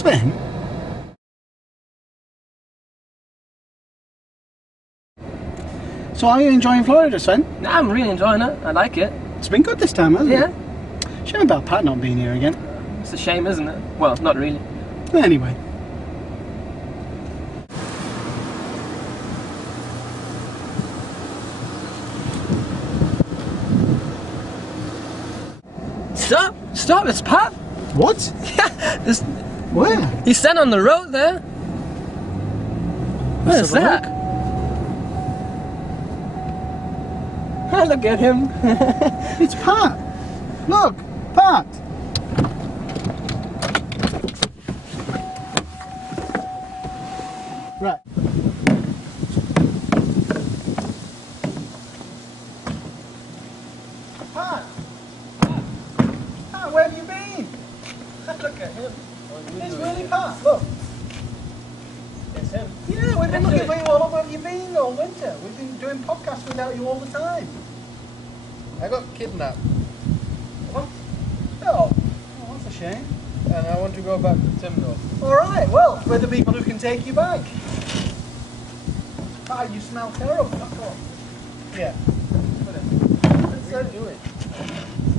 Sven? So are you enjoying Florida, Sven? Nah, I'm really enjoying it. I like it. It's been good this time, hasn't Yeah. it? Shame about Pat not being here again. It's a shame, isn't it? Well, not really. Anyway. Stop! Stop! It's Pat! What? Yeah! There's, Where? he's standing on the road there! Let's Where's have a that? Look at him! It's Pat. Look, Pat. Right. Pat. Pat, where have you been? Look at him! It's really Pat. Look. It's him. Yeah, we've been looking for you all over. Where have you been all winter? We've been doing podcasts without you all the time. I got kidnapped What? Oh, that's a shame. and I want to go back to Timdor. All right, well, we're the people who can take you back. Ah, you smell terrible. Fuck off. Yeah. What are you doing?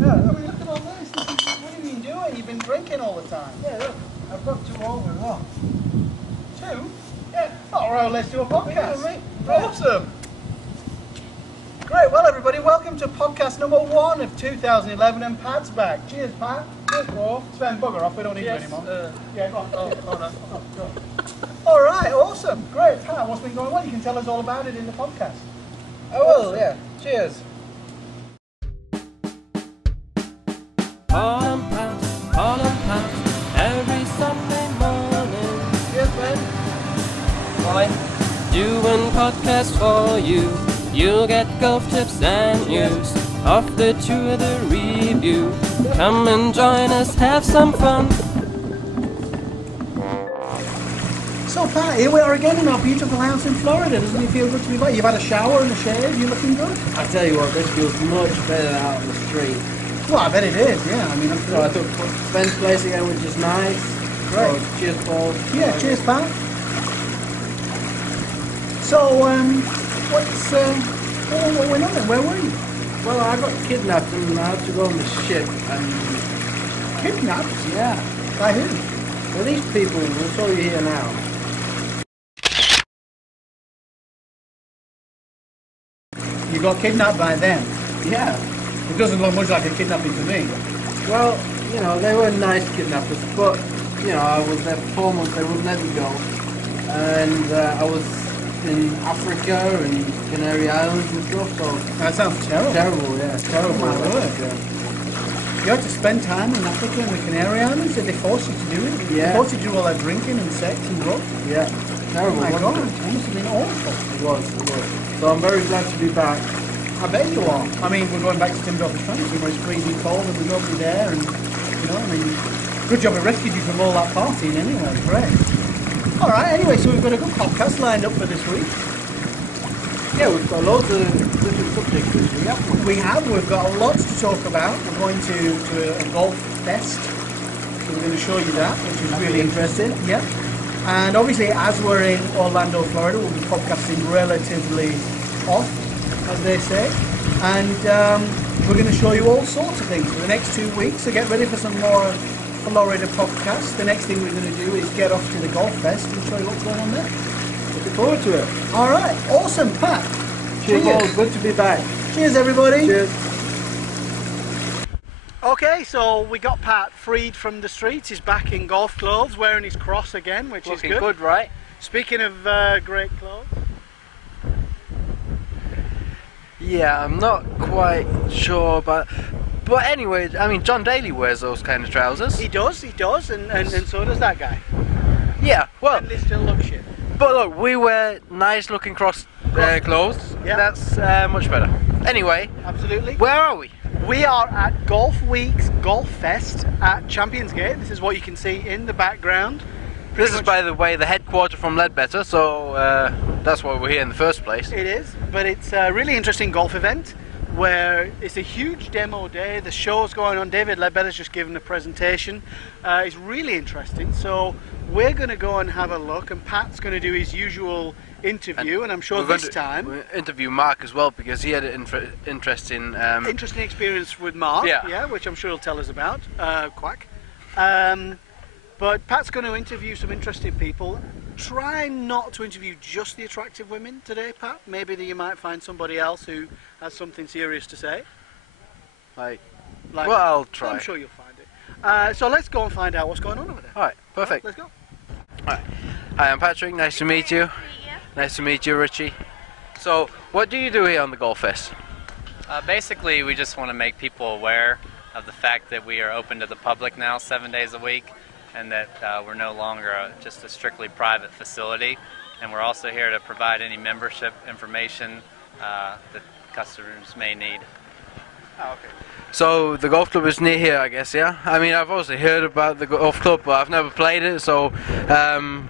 Yeah, I mean, look at all this. What have you been doing? You've been drinking all the time. Yeah, look, I've got 2 over. What? 2? Yeah. All right, let's do a podcast. mate. Awesome. Great, well, everybody, welcome to podcast number 1 of 2011, and Pat's back. Cheers, Pat. Cheers, bro. Sven, bugger off. We don't need Yes, you anymore. Yeah, go on. no. Go on. All right, awesome. Great. Pat, what's been going on? You can tell us all about it in the podcast. I will, yeah. Cheers. All Pat, every Sunday morning. Cheers, man. Why? Doing podcast for you. You'll get golf tips and news off the tour, the review. Come and join us, have some fun. So, Pat, here we are again in our beautiful house in Florida. Doesn't it feel good to be back? You've had a shower and a shave. You're looking good. I tell you what, this feels much better than out on the street. Well, I bet it is. Yeah, I mean, I'm So I took Sven's place again, which is nice. Great. So, cheers, Paul. Yeah, cheers, Pat. So, what went on then? Where were you? Well, I got kidnapped and I had to go on the ship and... Kidnapped? Yeah. By who? Well, these people, we'll show you here now. You got kidnapped by them. Yeah. It doesn't look much like a kidnapping to me. Well, you know, they were nice kidnappers, but, you know, I was there for 4 months, they wouldn't let me go. And I was in Africa and Canary Islands and stuff, so... That sounds terrible. Terrible, yeah. Terrible. My word. Yeah. You had to spend time in Africa and the Canary Islands? Did they force you to do it? Yeah. They forced you to do all that drinking and sex and drugs? Yeah. Terrible. Oh my wasn't God, it? that must have been awful. It was. So I'm very glad to be back. I bet you are. I mean, we're going back to Tim Dorf's Fantasy where it's freezing cold and there's nobody there, and you know, I mean, good job it rescued you from all that partying anyway. Great. All right. Anyway, so we've got a good podcast lined up for this week. Yeah, we've got loads of different subjects this week, haven't we? We have. We've got lots to talk about. We're going to a golf fest, so we're going to show you that, which is really interesting. Yeah. And obviously, as we're in Orlando, Florida, we'll be podcasting relatively off, as they say. And we're going to show you all sorts of things for the next 2 weeks. So get ready for some more Florida podcasts. The next thing we're going to do is get off to the golf fest and show you what's going on there. Looking forward to it. All right. Awesome, Pat. Cheers, all. Good to be back. Cheers, everybody. Cheers. Okay, so we got Pat freed from the streets. He's back in golf clothes, wearing his cross again, which Looking is good. good, right? Speaking of great clothes. Yeah, I'm not quite sure, but anyway, I mean, John Daly wears those kind of trousers. He does, and so does that guy. Yeah, well, And they still look shit. but look, we wear nice-looking clothes. Yeah. That's much better. Anyway, Absolutely. where are we? We are at Golf Week's Golf Fest at Champions Gate. This is what you can see in the background. This is, by the way, the headquarter from Ledbetter, so that's why we're here in the first place. It is, but it's a really interesting golf event. where it's a huge demo day. The show's going on. David Ledbetter's just given a presentation. It's really interesting. So we're going to go and have a look, and Pat's going to do his usual interview, and I'm sure this time we'll interview Mark as well, because he had an interesting experience with Mark, yeah, which I'm sure he'll tell us about. Quack. But Pat's going to interview some interesting people. Try not to interview just the attractive women today, Pat. Maybe that you might find somebody else who has something serious to say. Like well, I'll try. I'm sure you'll find it. So let's go and find out what's going on over there. Alright, perfect. Let's go. Alright. Hi, I'm Patrick. Nice to meet you. Nice to meet you, Richie. So, what do you do here on the Golf Fest? Basically, we just want to make people aware of the fact that we are open to the public now 7 days a week, and that we're no longer just a strictly private facility. And we're also here to provide any membership information that customers may need. Oh, okay. So the golf club is near here, I guess, yeah? I mean, I've obviously heard about the golf club, but I've never played it, so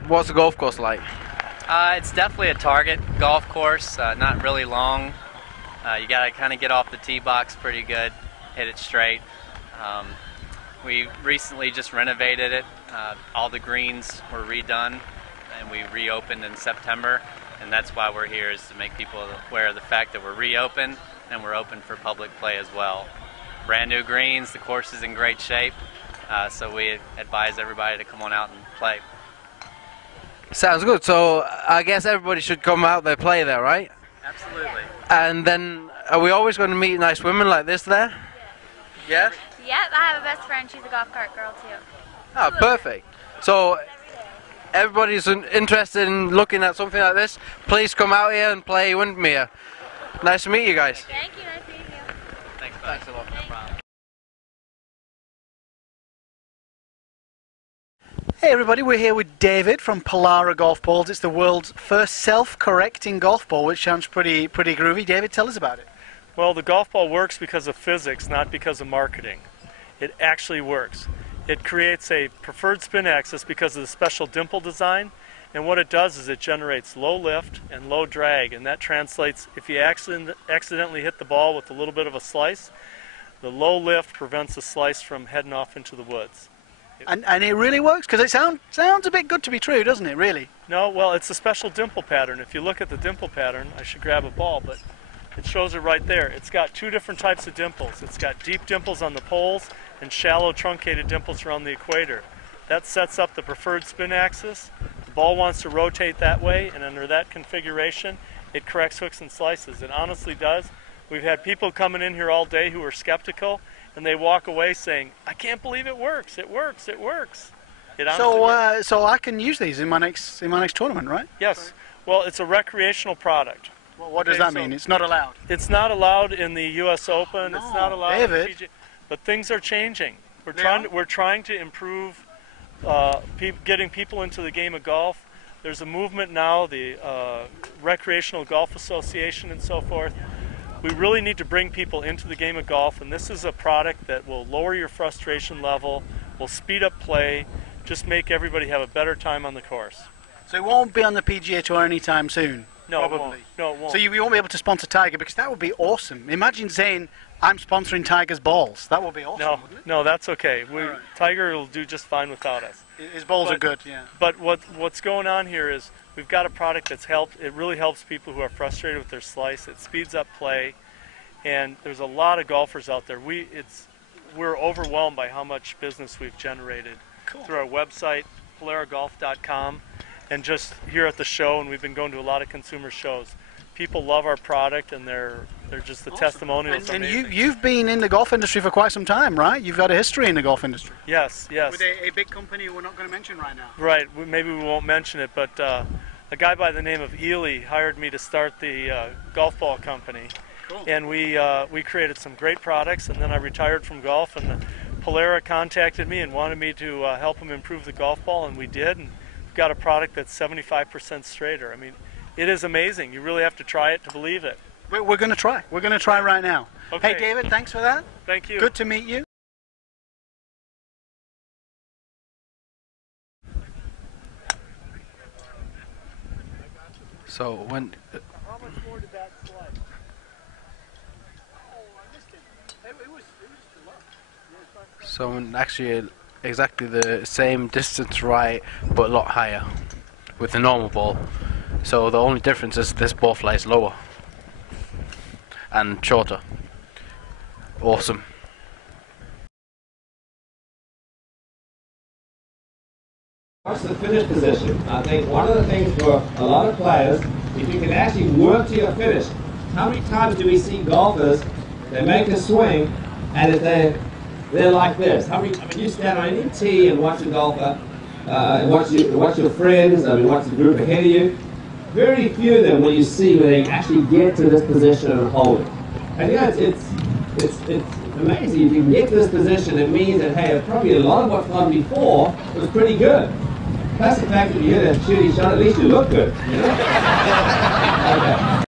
what's the golf course like? It's definitely a target golf course, not really long. You got to kind of get off the tee box pretty good, hit it straight. We recently just renovated it. All the greens were redone, and we reopened in September, and that's why we're here, is to make people aware of the fact that we're reopened and we're open for public play as well. Brand new greens, the course is in great shape, so we advise everybody to come on out and play. Sounds good. So I guess everybody should come out there, play there, right? Absolutely. And then, are we always going to meet nice women like this there? Yeah? Yep, I have a best friend. She's a golf cart girl too. Oh, perfect. So everybody's interested in looking at something like this, please come out here and play Windmere. Nice to meet you guys. Thank you, nice meeting you. Thanks a lot. No problem. Hey everybody, we're here with David from Polara Golf Balls. It's the world's first self-correcting golf ball, which sounds pretty groovy. David, tell us about it. Well, the golf ball works because of physics, not because of marketing. It actually works. It creates a preferred spin axis because of the special dimple design, and what it does is it generates low lift and low drag, and that translates, if you accidentally hit the ball with a little bit of a slice, the low lift prevents the slice from heading off into the woods. And it really works? Because it sounds a bit good to be true, doesn't it, really? No, well, it's a special dimple pattern. If you look at the dimple pattern, I should grab a ball, but it shows it right there. It's got two different types of dimples. It's got deep dimples on the poles and shallow truncated dimples around the equator. That sets up the preferred spin axis. The ball wants to rotate that way, and under that configuration, it corrects hooks and slices. It honestly does. We've had people coming in here all day who are skeptical, and they walk away saying, I can't believe it works. It works. It works. It honestly works. So I can use these in my next tournament, right? Yes. Well, it's a recreational product. Well, what does that mean? It's not allowed. It's not allowed in the U.S. Open. No, it's not allowed David. in the PGA. But things are changing. We're trying to improve getting people into the game of golf. There's a movement now, the Recreational Golf Association and so forth. We really need to bring people into the game of golf, and this is a product that will lower your frustration level, will speed up play, just make everybody have a better time on the course. So it won't be on the PGA Tour anytime soon? No, probably. it won't. No, it won't. So you won't be able to sponsor Tiger, because that would be awesome. Imagine saying, I'm sponsoring Tiger's balls. That would be awesome, wouldn't it? No, that's okay. Right. Tiger will do just fine without us. His balls are good, yeah. But what's going on here is we've got a product that's it really helps people who are frustrated with their slice. It speeds up play, and there's a lot of golfers out there. We're overwhelmed by how much business we've generated through our website, polaragolf.com, and just here at the show, and we've been going to a lot of consumer shows. People love our product, and they're just the testimonials. And you've been in the golf industry for quite some time, right? You've got a history in the golf industry. Yes. With a big company we're not going to mention right now. Right. Maybe we won't mention it, but a guy by the name of Ely hired me to start the golf ball company. Cool. And we created some great products, and then I retired from golf, and Polara contacted me and wanted me to help them improve the golf ball, and we did, and we've got a product that's 75% straighter. I mean, it is amazing. You really have to try it to believe it. We're going to try. We're going to try right now. Okay. Hey, David, thanks for that. Thank you. Good to meet you. So when... How much more did that slide? So I'm actually exactly the same distance right, but a lot higher with the normal ball. So the only difference is this ball flies lower and shorter. Awesome. What's the finish position? I think one of the things for a lot of players, if you can actually work to your finish, how many times do we see golfers, they make a swing, and if they're like this? How many? I mean, you stand on any tee and watch a golfer, watch your friends, watch the group ahead of you. Very few of them will you see where they actually get to this position and hold it. And it's amazing. If you can get to this position, it means that, hey, probably a lot of what's gone before was pretty good. Plus the fact that you hit a shitty shot, at least you look good. You know? Okay.